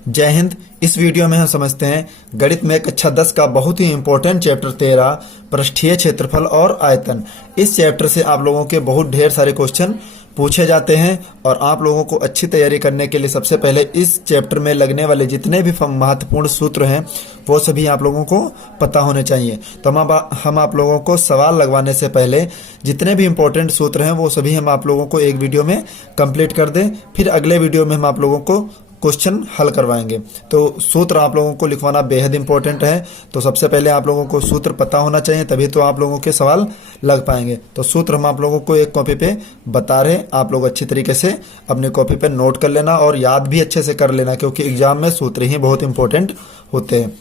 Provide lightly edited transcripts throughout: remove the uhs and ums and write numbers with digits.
जय हिंद। इस वीडियो में हम समझते हैं गणित में कक्षा 10 का बहुत ही इंपॉर्टेंट चैप्टर 13 पृष्ठीय क्षेत्रफल और आयतन। इस चैप्टर से आप लोगों के बहुत ढेर सारे क्वेश्चन पूछे जाते हैं और आप लोगों को अच्छी तैयारी करने के लिए सबसे पहले इस चैप्टर में लगने वाले जितने भी महत्वपूर्ण सूत्र हैं वो सभी आप लोगों को पता होने चाहिए। तो हम आप लोगों को सवाल लगवाने से पहले जितने भी इंपॉर्टेंट सूत्र हैं वो सभी हम आप लोगों को एक वीडियो में कंप्लीट कर दें, फिर अगले वीडियो में हम आप लोगों को क्वेश्चन हल करवाएंगे। तो सूत्र आप लोगों को लिखवाना बेहद इंपॉर्टेंट है। तो सबसे पहले आप लोगों को सूत्र पता होना चाहिए, तभी तो आप लोगों के सवाल लग पाएंगे। तो सूत्र हम आप लोगों को एक कॉपी पे बता रहे हैं, आप लोग अच्छी तरीके से अपने कॉपी पे नोट कर लेना और याद भी अच्छे से कर लेना, क्योंकि एग्जाम में सूत्र ही बहुत इंपॉर्टेंट होते हैं।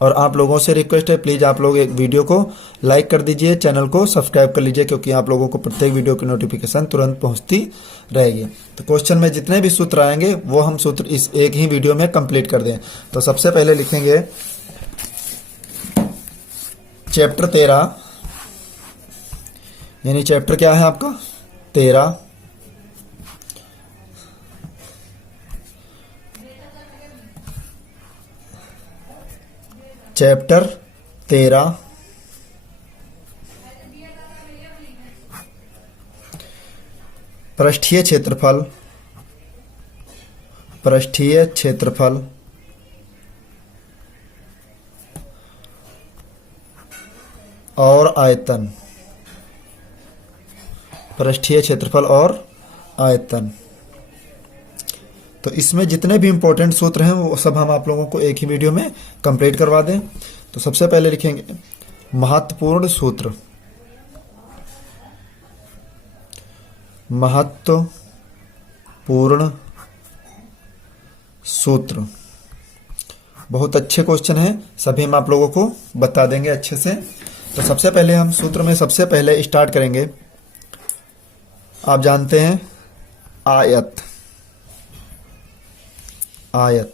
और आप लोगों से रिक्वेस्ट है, प्लीज़ आप लोग एक वीडियो को लाइक कर दीजिए, चैनल को सब्सक्राइब कर लीजिए, क्योंकि आप लोगों को प्रत्येक वीडियो की नोटिफिकेशन तुरंत पहुंचती रहेगी। तो क्वेश्चन में जितने भी सूत्र आएंगे वो हम सूत्र इस एक ही वीडियो में कंप्लीट कर दें। तो सबसे पहले लिखेंगे चैप्टर 13, यानी चैप्टर क्या है आपका 13, चैप्टर 13 पृष्ठीय क्षेत्रफल, पृष्ठीय क्षेत्रफल और आयतन, पृष्ठीय क्षेत्रफल और आयतन। तो इसमें जितने भी इंपॉर्टेंट सूत्र हैं वो सब हम आप लोगों को एक ही वीडियो में कंप्लीट करवा दें। तो सबसे पहले लिखेंगे महत्वपूर्ण सूत्र, महत्वपूर्ण सूत्र। बहुत अच्छे क्वेश्चन हैं, सभी हम आप लोगों को बता देंगे अच्छे से। तो सबसे पहले हम सूत्र में सबसे पहले स्टार्ट करेंगे। आप जानते हैं आयत, आयत।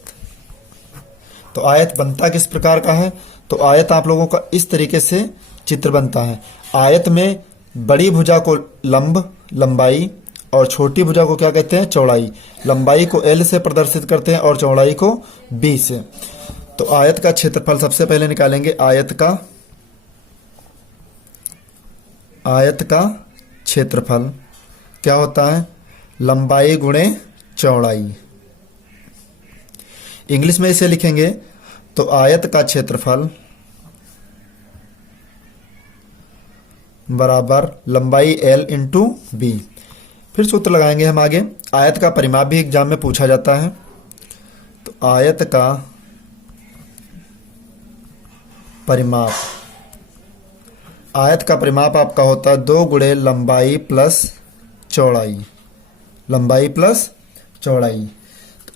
तो आयत बनता किस प्रकार का है? तो आयत आप लोगों का इस तरीके से चित्र बनता है। आयत में बड़ी भुजा को लंबाई और छोटी भुजा को क्या कहते हैं? चौड़ाई। लंबाई को L से प्रदर्शित करते हैं और चौड़ाई को B से। तो आयत का क्षेत्रफल सबसे पहले निकालेंगे। आयत का क्षेत्रफल क्या होता है? लंबाई गुणे चौड़ाई। इंग्लिश में इसे लिखेंगे तो आयत का क्षेत्रफल बराबर लंबाई L इंटू B। फिर सूत्र लगाएंगे हम आगे। आयत का परिमाप भी एग्जाम में पूछा जाता है। तो आयत का परिमाप, आयत का परिमाप आपका होता है 2 गुणे लंबाई प्लस चौड़ाई, लंबाई प्लस चौड़ाई।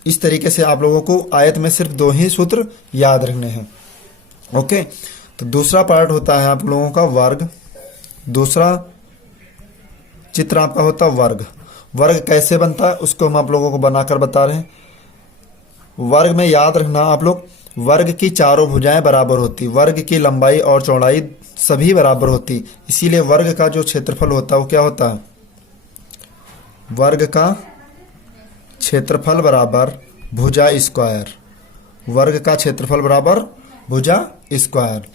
इस तरीके से आप लोगों को आयत में सिर्फ 2 ही सूत्र याद रखने हैं। ओके। तो दूसरा पार्ट होता है आप लोगों का वर्ग। दूसरा चित्र आपका होता है वर्ग। वर्ग कैसे बनता है उसको हम आप लोगों को बनाकर बता रहे हैं। वर्ग में याद रखना आप लोग, वर्ग की चारों भुजाएं बराबर होती, वर्ग की लंबाई और चौड़ाई सभी बराबर होती। इसीलिए वर्ग का जो क्षेत्रफल होता है वो क्या होता है? वर्ग का क्षेत्रफल बराबर भुजा स्क्वायर। वर्ग का क्षेत्रफल बराबर भुजा स्क्वायर।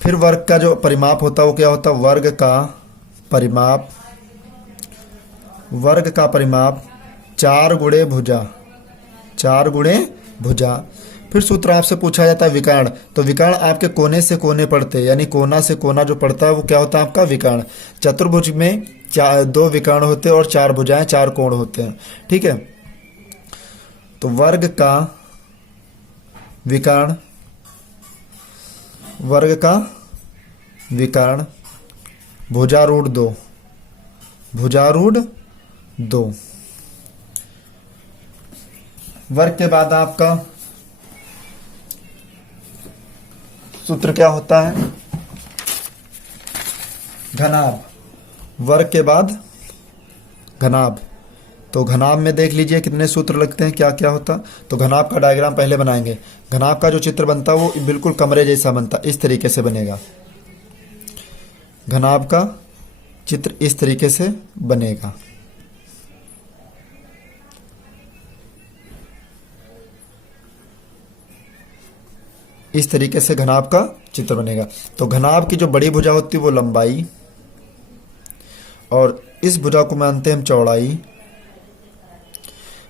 फिर वर्ग का जो परिमाप होता है वो क्या होता है? वर्ग का परिमाप, वर्ग का परिमाप 4 गुणे भुजा, 4 गुणे भुजा। फिर सूत्र आपसे पूछा जाता है विकर्ण। तो विकर्ण आपके कोने से कोने पड़ते हैं, यानी कोना से कोना जो पड़ता है वो क्या होता है आपका? विकर्ण। चतुर्भुज में 2 विकर्ण होते हैं और 4 भुजाएं, 4 कोण होते हैं। ठीक है। तो वर्ग का विकर्ण, वर्ग का विकर्ण भुजारूढ़ 2, भुजारूढ़ 2। वर्ग के बाद आपका सूत्र क्या होता है? घनाभ। वर्ग के बाद घनाभ। तो घनाभ में देख लीजिए कितने सूत्र लगते हैं, क्या क्या होता। तो घनाभ का डायग्राम पहले बनाएंगे। घनाभ का जो चित्र बनता है वो बिल्कुल कमरे जैसा बनता, इस तरीके से बनेगा। घनाभ का चित्र इस तरीके से बनेगा। इस तरीके से घनाभ का चित्र बनेगा। तो घनाभ की जो बड़ी भुजा होती है वो लंबाई, और इस भुजा को मानते हैं हम चौड़ाई।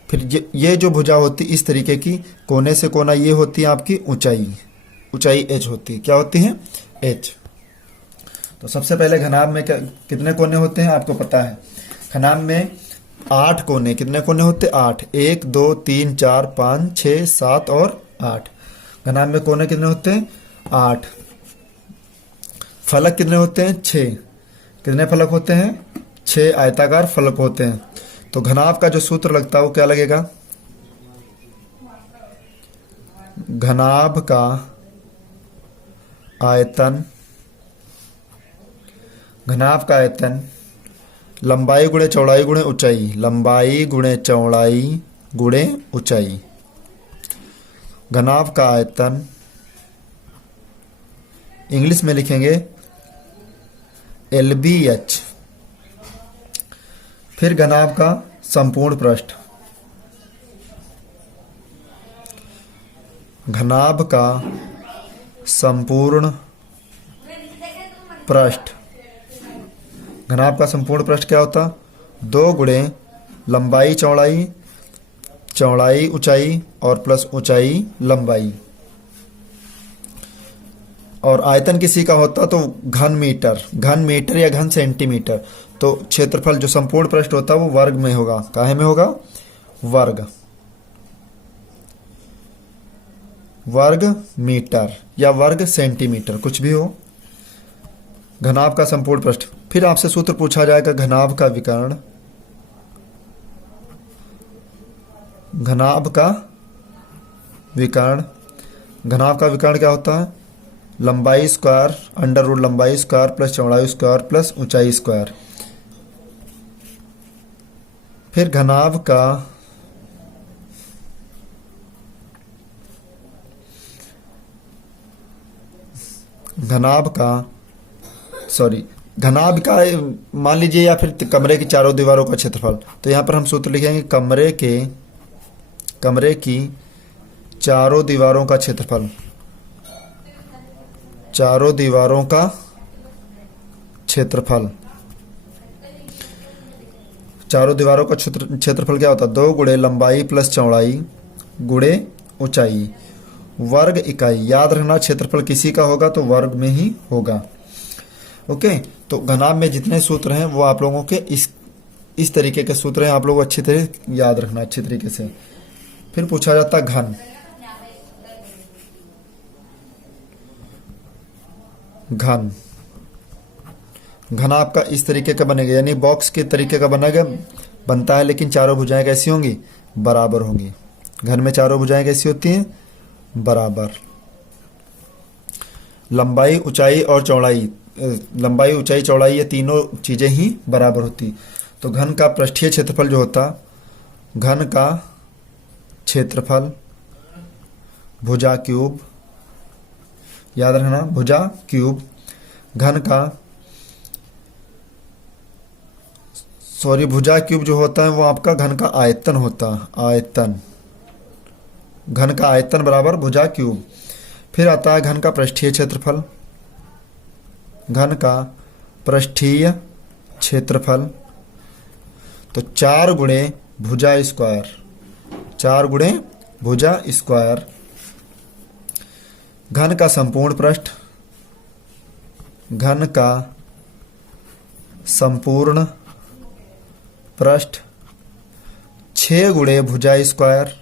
फिर ये जो भुजा होती है इस तरीके की, कोने से कोना, ये होती है आपकी ऊंचाई, ऊंचाई h होती है। क्या होती है? h। तो सबसे पहले घनाभ में कितने कोने होते हैं आपको पता है। घनाभ में 8 कोने, कितने कोने होते हैं? 8। 1 2 3 4 5 6 7 और 8। घनाभ में कोने कितने होते हैं? 8। फलक कितने होते हैं? 6। कितने फलक होते हैं? 6 आयताकार फलक होते हैं। तो घनाभ का जो सूत्र लगता है वो क्या लगेगा? घनाभ का आयतन, घनाभ का आयतन लंबाई गुणे चौड़ाई गुणे ऊंचाई, लंबाई गुणे चौड़ाई गुणे ऊंचाई। घनाभ का आयतन इंग्लिश में लिखेंगे LBH। फिर घनाभ का संपूर्ण पृष्ठ, घनाभ का संपूर्ण पृष्ठ, घनाभ का संपूर्ण पृष्ठ क्या होता? 2 गुणे लंबाई चौड़ाई, चौड़ाई ऊंचाई और प्लस ऊंचाई लंबाई। और आयतन किसी का होता तो घन मीटर, घन मीटर या घन सेंटीमीटर। तो क्षेत्रफल जो संपूर्ण पृष्ठ होता है वो वर्ग में होगा। काहे में होगा? वर्ग, वर्ग मीटर या वर्ग सेंटीमीटर, कुछ भी हो। घनाभ का संपूर्ण पृष्ठ। फिर आपसे सूत्र पूछा जाएगा घनाभ का विकर्ण, घनाभ का विकर्ण। घनाभ का विकर्ण क्या होता है? लंबाई स्क्वायर अंडर रूट लंबाई स्क्वायर प्लस चौड़ाई स्क्वायर प्लस ऊंचाई स्क्वायर। फिर घनाभ का घनाभ का मान लीजिए, या फिर कमरे की चारों दीवारों का क्षेत्रफल। तो यहां पर हम सूत्र लिखेंगे कमरे की चारों दीवारों का क्षेत्रफल, चारों दीवारों का क्षेत्रफल। चारों दीवारों का क्षेत्रफल क्या होता है? 2 गुणे लंबाई प्लस चौड़ाई गुणे ऊंचाई वर्ग इकाई। याद रखना, क्षेत्रफल किसी का होगा तो वर्ग में ही होगा। ओके। तो घनाभ में जितने सूत्र हैं वो आप लोगों के इस तरीके के सूत्र हैं, आप लोग अच्छी तरह याद रखना, अच्छी तरीके से। फिर पूछा जाता है घन। घन, घनाभ का इस तरीके का बनेगा, यानी बॉक्स के तरीके का बनता है, लेकिन चारों भुजाएं कैसी होंगी? बराबर होंगी। घन में चारों भुजाएं कैसी होती हैं? बराबर। लंबाई ऊंचाई और चौड़ाई, लंबाई ऊंचाई चौड़ाई ये तीनों चीजें ही बराबर होती। तो घन का पृष्ठीय क्षेत्रफल जो होता, घन का क्षेत्रफल भुजा क्यूब, याद रखना भुजा क्यूब। घन का भुजा क्यूब जो होता है वो आपका घन का आयतन होता है, आयतन। घन का आयतन बराबर भुजा क्यूब। फिर आता है घन का पृष्ठीय क्षेत्रफल, घन का पृष्ठीय क्षेत्रफल। तो 4 गुणे भुजा स्क्वायर, 4 गुणे भुजा स्क्वायर। घन का संपूर्ण पृष्ठ, घन का संपूर्ण पृष्ठ 6 गुणे भुजा स्क्वायर।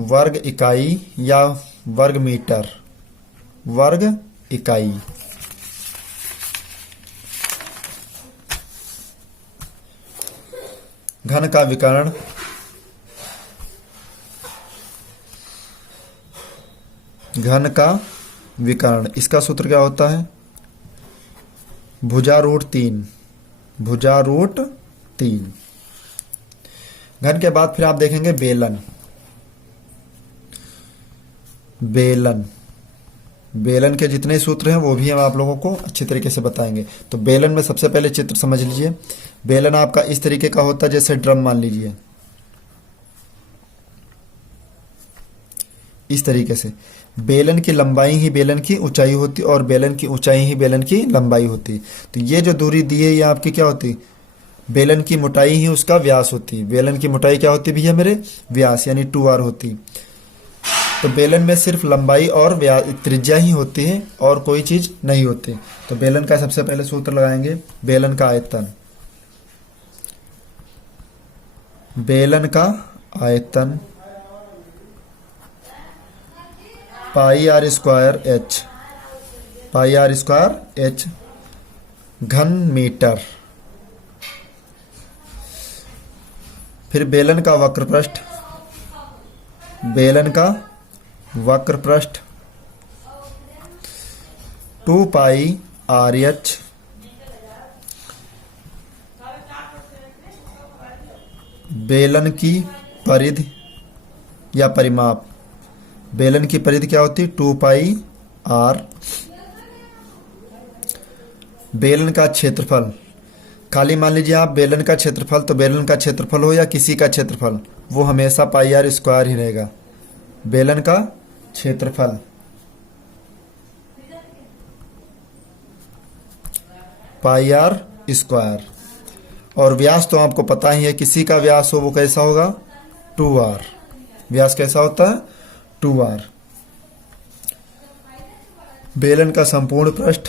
वर्ग इकाई या वर्ग मीटर, वर्ग इकाई। घन का विकर्ण, घन का विकर्ण, इसका सूत्र क्या होता है? भुजा रूट 3, भुजा रूट 3। घन के बाद फिर आप देखेंगे बेलन। बेलन, बेलन के जितने सूत्र हैं वो भी हम आप लोगों को अच्छी तरीके से बताएंगे। तो बेलन में सबसे पहले चित्र समझ लीजिए। बेलन आपका इस तरीके का होता है, जैसे ड्रम मान लीजिए, इस तरीके से। बेलन की लंबाई ही बेलन की ऊंचाई होती और बेलन की ऊंचाई ही बेलन की लंबाई होती। तो ये जो दूरी दी है ये आपकी क्या होती, बेलन की मोटाई ही उसका व्यास होती। बेलन की मोटाई क्या होती भैया मेरे, व्यास, यानी 2r होती। तो बेलन में सिर्फ लंबाई और त्रिज्या ही होती है और कोई चीज नहीं होती। तो बेलन का सबसे पहले सूत्र लगाएंगे, बेलन का आयतन। बेलन का आयतन pi r square h, pi r square h घन मीटर। फिर बेलन का वक्र पृष्ठ, बेलन का वक्र पृष्ठ 2 पाई आर एच बेलन की परिधि या परिमाप। बेलन की परिधि क्या होती है, 2 पाई आर। बेलन का क्षेत्रफल, खाली मान लीजिए आप बेलन का क्षेत्रफल, तो बेलन का क्षेत्रफल हो या किसी का क्षेत्रफल, वो हमेशा पाई आर स्क्वायर ही रहेगा। बेलन का क्षेत्रफल पाई आर स्क्वायर। और व्यास तो आपको पता ही है, किसी का व्यास हो वो कैसा होगा, 2r। व्यास कैसा होता है, 2r। बेलन का संपूर्ण पृष्ठ,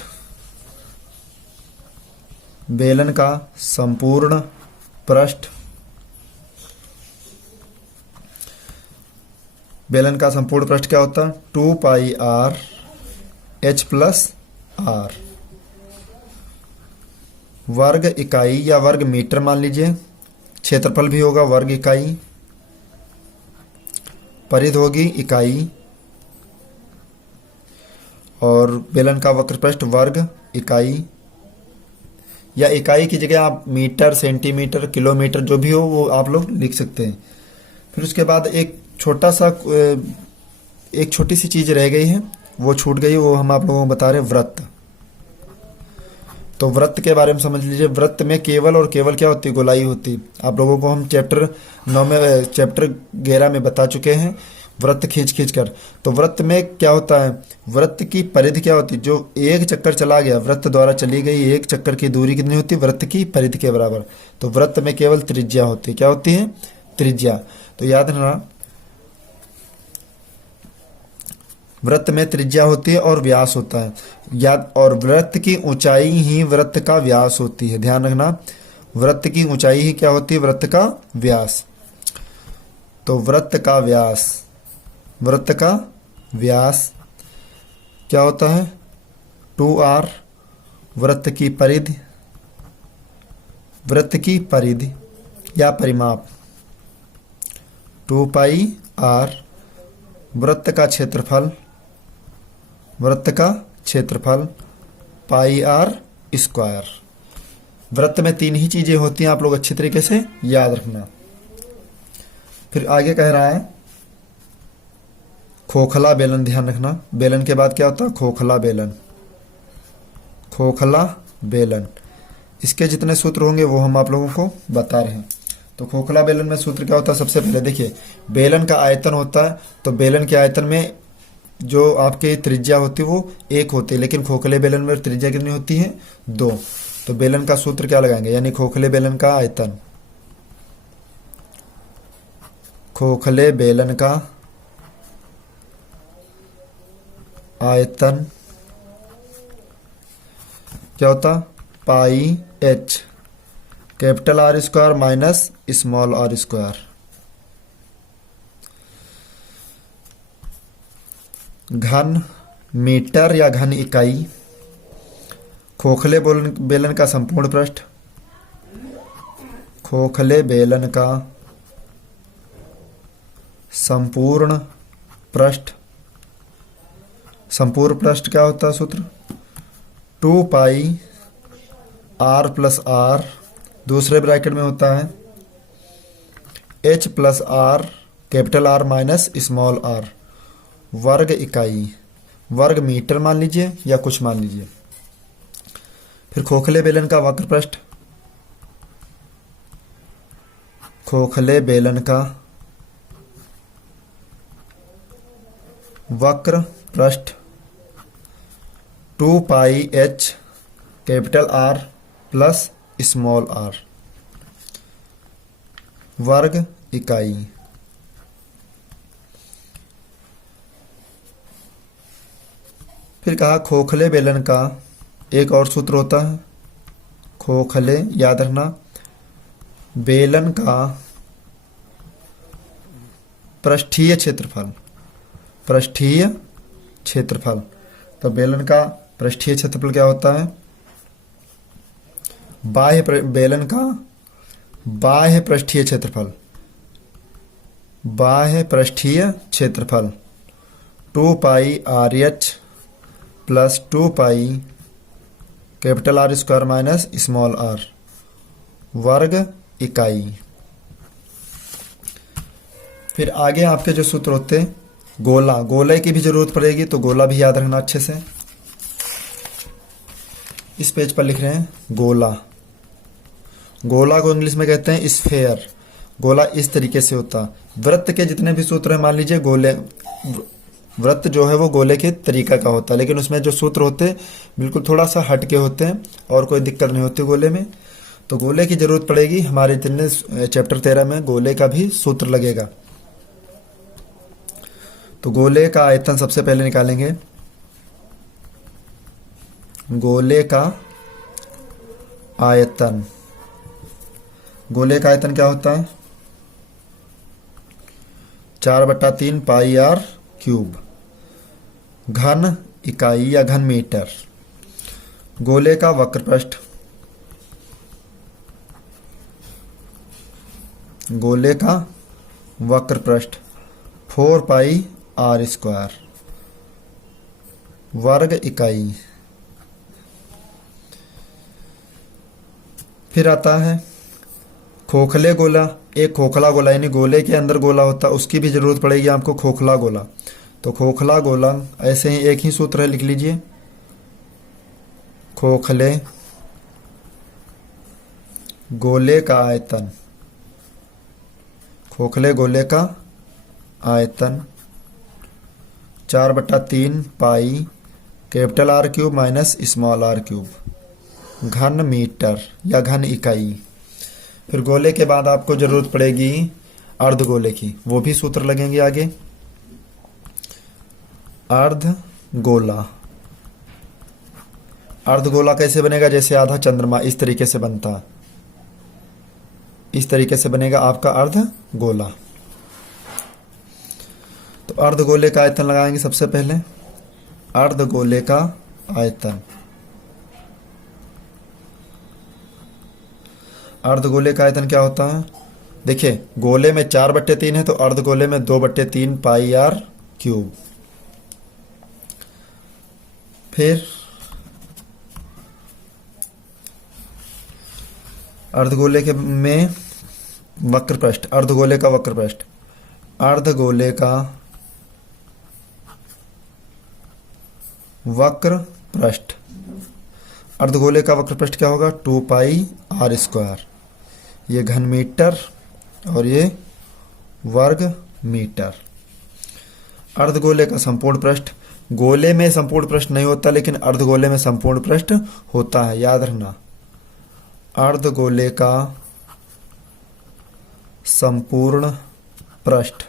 बेलन का संपूर्ण पृष्ठ, बेलन का संपूर्ण पृष्ठ क्या होता है, 2 pi r h plus are. वर्ग इकाई या वर्ग मीटर मान लीजिए, क्षेत्रफल भी होगा वर्ग इकाई, परिधि होगी इकाई, और बेलन का वक्र पृष्ठ वर्ग इकाई, या इकाई की जगह आप मीटर, सेंटीमीटर, किलोमीटर जो भी हो वो आप लोग लिख सकते हैं। फिर उसके बाद एक छोटी सी चीज रह गई है, वो छूट गई, वो हम आप लोगों को बता रहे हैं, वृत्त। तो वृत्त के बारे में समझ लीजिए। वृत्त में केवल और केवल क्या होती है, गोलाई होती। आप लोगों को हम चैप्टर 9 में, चैप्टर 11 में बता चुके हैं, वृत्त खींच खींच कर। तो वृत्त में क्या होता है, वृत्त की परिधि क्या होती है, जो एक चक्कर चला गया, वृत्त द्वारा चली गई एक चक्कर की दूरी कितनी होती है, वृत्त की परिधि के बराबर। तो वृत्त में केवल त्रिज्या होती है, क्या होती है, त्रिज्या। तो याद रखना, वृत्त में त्रिज्या होती है और व्यास होता है, याद। और वृत्त की ऊंचाई ही वृत्त का व्यास होती है, ध्यान रखना। वृत्त की ऊंचाई ही क्या होती है, वृत्त का व्यास। तो वृत्त का व्यास, वृत्त का व्यास क्या होता है, 2r। वृत्त की परिधि, वृत्त की परिधि या परिमाप 2 पाई r। वृत्त का क्षेत्रफल, वृत्त का क्षेत्रफल पाई आर स्क्वायर। वृत्त में 3 ही चीजें होती हैं, आप लोग अच्छी तरीके से याद रखना। फिर आगे कह रहा है खोखला बेलन, ध्यान रखना। बेलन के बाद क्या होता है, खोखला बेलन। खोखला बेलन, इसके जितने सूत्र होंगे वो हम आप लोगों को बता रहे हैं। तो खोखला बेलन में सूत्र क्या होता है, सबसे पहले देखिए, बेलन का आयतन होता है, तो बेलन के आयतन में जो आपकी त्रिज्या होती है वो 1 होती है, लेकिन खोखले बेलन में त्रिज्या कितनी होती है, 2। तो बेलन का सूत्र क्या लगाएंगे, यानी खोखले बेलन का आयतन, खोखले बेलन का आयतन क्या होता, pi h, capital r square minus small r square. घन मीटर या घन इकाई। खोखले बेलन का संपूर्ण पृष्ठ, खोखले बेलन का संपूर्ण पृष्ठ। संपूर्ण पृष्ठ क्या होता है सूत्र, 2 पाई आर प्लस आर, दूसरे ब्रैकेट में होता है h plus r, capital R minus small r. वर्ग इकाई, वर्ग मीटर मान लीजिए या कुछ मान लीजिए। फिर खोखले बेलन का वक्र पृष्ठ, खोखले बेलन का वक्र पृष्ठ 2 पाई h capital R plus small r वर्ग इकाई। फिर कहा खोखले बेलन का एक और सूत्र होता है, खोखले, याद रखना, बेलन का पृष्ठीय क्षेत्रफल, पृष्ठीय क्षेत्रफल। तो बेलन का पृष्ठीय क्षेत्रफल क्या होता है? बेलन का बाह्य पृष्ठीय क्षेत्रफल, बाह्य पृष्ठीय क्षेत्रफल 2 pi r h plus 2 pi capital r square minus small r वर्ग इकाई। फिर आगे आपके जो सूत्र होते हैं, गोला, गोले की भी जरूरत पड़ेगी, तो गोला भी याद रखना अच्छे से। इस पेज पर लिख रहे हैं गोला। गोला को इंग्लिश में कहते हैं स्फेयर। गोला इस तरीके से होता है। वृत्त के जितने भी सूत्र हैं, मान लीजिए गोले, वृत्त जो है वो गोले के तरीका का होता है, लेकिन उसमें जो सूत्र होते हैं बिल्कुल थोड़ा सा हट के होते हैं और कोई दिक्कत नहीं होती गोले में। तो गोले की जरूरत पड़ेगी। हमारे इतने चैप्टर 13 में गोले का भी सूत्र लगेगा। तो गोले का आयतन सबसे पहले निकालेंगे। गोले का आयतन, गोले का आयतन क्या होता है? 4/3 पाई आर क्यूब घन इकाई या घन मीटर। गोले का वक्र पृष्ठ, गोले का वक्र पृष्ठ 4 पाई आर स्क्वायर वर्ग इकाई। फिर आता है खोखले गोला। एक खोखला गोला यानी गोले के अंदर गोला होता है, उसकी भी जरूरत पड़ेगी आपको, खोखला गोला। तो खोखला गोला ऐसे ही एक ही सूत्र है, लिख लीजिए। खोखले गोले का आयतन, खोखले गोले का आयतन 4/3 pi capital R cube minus small r cube घन मीटर या घन इकाई। फिर गोले के बाद आपको जरूरत पड़ेगी अर्ध गोले की, वो भी सूत्र लगेंगे आगे। अर्ध गोला, अर्ध गोला कैसे बनेगा? जैसे आधा चंद्रमा इस तरीके से बनता, इस तरीके से बनेगा आपका अर्ध गोला। तो अर्ध गोले का आयतन लगाएंगे सबसे पहले। अर्ध गोले का आयतन, अर्ध गोले का आयतन क्या होता है? देखिए गोले में 4/3 है, तो अर्ध गोले में 2/3 पाई आर क्यूब। फिर अर्धगोले के में वक्र पृष्ठ, अर्धगोले का वक्र पृष्ठ, अर्धगोले का वक्र पृष्ठ, अर्धगोले का वक्र पृष्ठ क्या होगा? 2 पाई आर स्क्वायर। ये घन मीटर और ये वर्ग मीटर। अर्धगोले का संपूर्ण पृष्ठ, गोले में संपूर्ण पृष्ठ नहीं होता, लेकिन अर्धगोले में संपूर्ण पृष्ठ होता है, याद रखना। अर्धगोले का संपूर्ण पृष्ठ,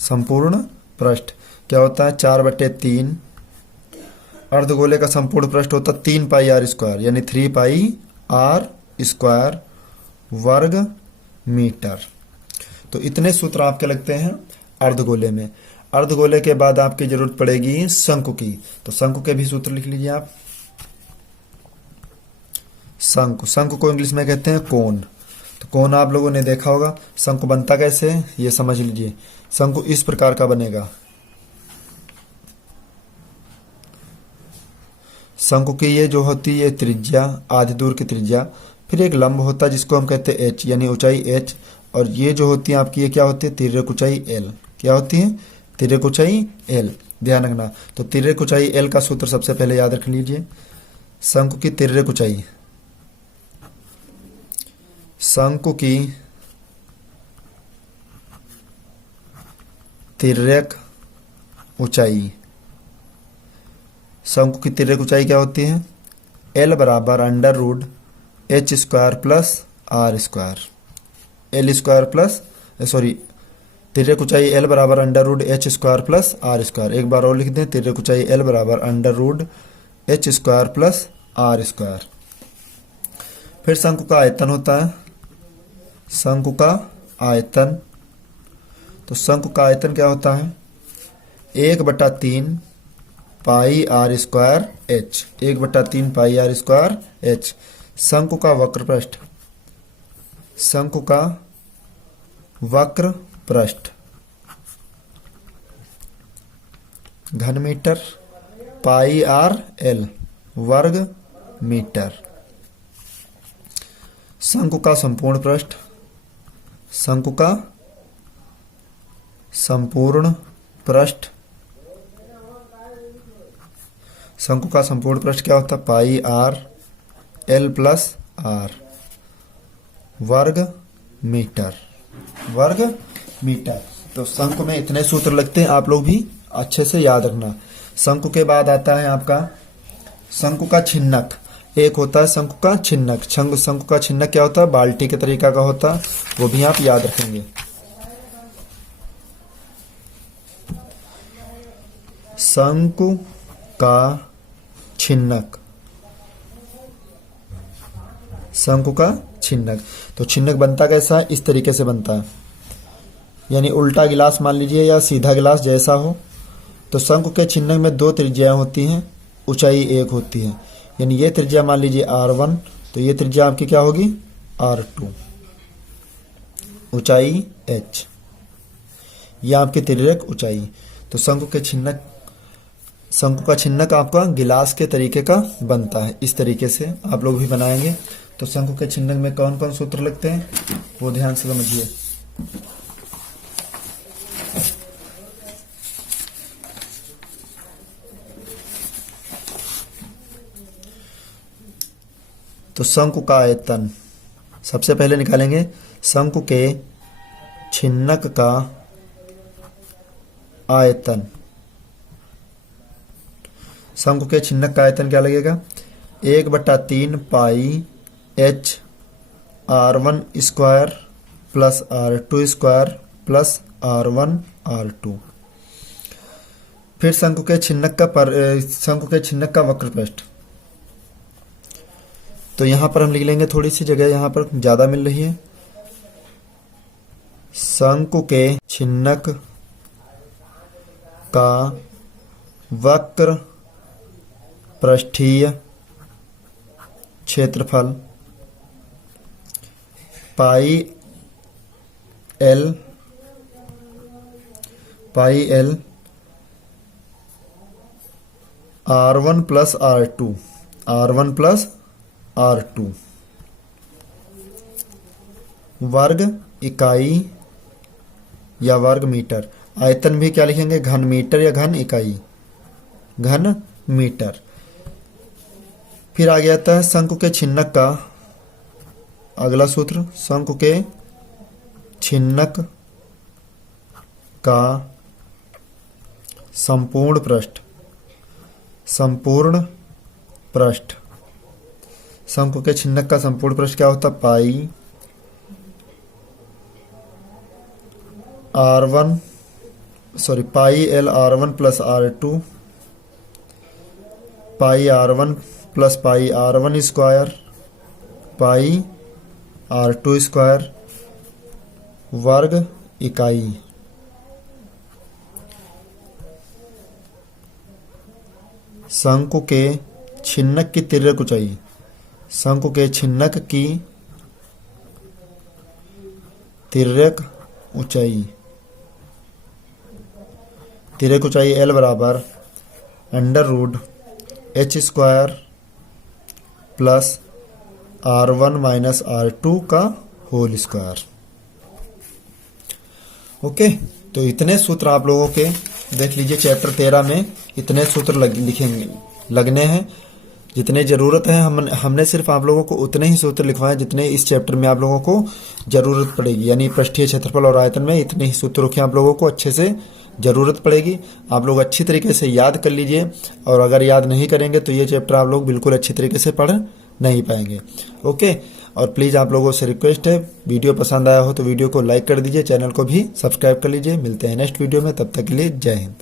संपूर्ण पृष्ठ क्या होता है? 4/3। अर्धगोले का संपूर्ण पृष्ठ होता है 3 पाई आर स्क्वायर, यानी 3 पाई आर स्क्वायर वर्ग मीटर। तो इतने सूत्र आपके लगते हैं अर्धगोले में। अर्धगोले के बाद आपकी जरूरत पड़ेगी शंकु की, तो शंकु के भी सूत्र लिख लीजिए आप। शंकु, शंकु को इंग्लिश में कहते हैं कोन। तो कोन आप लोगों ने देखा होगा। शंकु बनता कैसे है ये समझ लीजिए। शंकु इस प्रकार का बनेगा। शंकु की ये जो होती है त्रिज्या, आधी दूर की त्रिज्या, फिर एक लंब होता है जिसको हम कहते हैं एच, यानी ऊंचाई एच, और ये जो होती है आपकी ये क्या होती है? तिर्यक ऊंचाई एल। क्या होती है? तिर्यक ऊंचाई एल, ध्यान रखना। तो तिर्यक ऊंचाई एल का सूत्र सबसे पहले याद रख लीजिए। शंकु की तिर्यक ऊंचाई, शंकु की तिर्यक ऊंचाई। शंकु की तिर्यक ऊंचाई क्या होती है? एल बराबर under root h square plus r square. L square plus तिर्यक ऊंचाई एल बराबर under root h square plus r square. एक बार और लिख दें, तिर्यक ऊंचाई एल बराबर under root h square plus r square. फिर शंकु का आयतन होता है, शंकु का आयतन। तो शंकु का आयतन क्या होता है? 1/3 pi r square h. 1/3 pi r square h. शंकु का वक्र पृष्ठ, शंकु का वक्र पृष्ठ घन मीटर, पाई आर एल वर्ग मीटर। शंकु का संपूर्ण पृष्ठ, शंकु का संपूर्ण पृष्ठ, शंकु का संपूर्ण पृष्ठ क्या होता है? पाई आर एल प्लस आर वर्ग मीटर, वर्ग मीटर। तो शंकु में इतने सूत्र लगते हैं, आप लोग भी अच्छे से याद रखना। शंकु के बाद आता है आपका शंकु का छिन्नक। एक होता है शंकु का छिन्नक। शंकु का छिन्नक क्या होता है? बाल्टी के तरीका का होता है, वो भी आप याद रखेंगे। शंकु का छिन्नक, शंकु का छिन्नक। तो छिन्नक बनता कैसा है? इस तरीके से बनता है, यानी उल्टा गिलास मान लीजिए या सीधा गिलास जैसा हो। तो शंकु के छिन्नक में 2 त्रिज्याएं होती हैं, ऊंचाई 1 होती है। यानी ये त्रिज्या मान लीजिए r1, तो ये त्रिज्या आपकी क्या होगी? r2, ऊंचाई h, ये आपकी तिर्यक ऊंचाई। तो शंकु का छिन्नक आपका गिलास के तरीके का बनता है। इस तरीके से आप लोग भी बनाएंगे। तो शंकु के छिन्नक में कौन कौन सूत्र लगते हैं वो ध्यान से समझिए। तो शंकु का आयतन सबसे पहले निकालेंगे। शंकु के छिन्नक का आयतन, शंकु के छिन्नक का आयतन क्या लगेगा? 1/3 pi h r1 square plus r2 square plus r1 r2। फिर शंकु के छिन्नक का वक्र पृष्ठ। तो यहां पर हम लिख लेंगे, थोड़ी सी जगह यहां पर ज्यादा मिल रही है। शंकु के छिन्नक का वक्र पृष्ठीय क्षेत्रफल pi L r1 plus r2 वर्ग इकाई या वर्ग मीटर। आयतन भी क्या लिखेंगे? घन मीटर या घन इकाई, घन मीटर। फिर आगे आता है शंकु के छिन्नक का अगला सूत्र। शंकु के छिन्नक का संपूर्ण पृष्ठ, शंकु के छिन्नक का संपूर्ण पृष्ठ क्या होता है? Pi L r1 plus r2 पाई r1 plus pi r1 square pi r2 square वर्ग इकाई। शंकु के छिन्नक की तिर्यक ऊंचाई, शंकु के छिन्नक की तिर्यक ऊंचाई, तिर्यक ऊंचाई L बराबर under root h square plus r1 minus r2 का होल स्क्वायर। ओके, तो इतने सूत्र आप लोगों के देख लीजिए चैप्टर 13 में इतने सूत्र लगने हैं जितने ज़रूरत है। हमने सिर्फ आप लोगों को उतने ही सूत्र लिखवाए जितने इस चैप्टर में आप लोगों को ज़रूरत पड़ेगी, यानी पृष्ठीय क्षेत्रफल और आयतन में इतने ही सूत्रों की आप लोगों को अच्छे से ज़रूरत पड़ेगी। आप लोग अच्छी तरीके से याद कर लीजिए, और अगर याद नहीं करेंगे तो ये चैप्टर आप लोग बिल्कुल अच्छी तरीके से पढ़ नहीं पाएंगे। ओके, और प्लीज़ आप लोगों से रिक्वेस्ट है, वीडियो पसंद आया हो तो वीडियो को लाइक कर दीजिए, चैनल को भी सब्सक्राइब कर लीजिए। मिलते हैं नेक्स्ट वीडियो में, तब तक के लिए जय हिंद।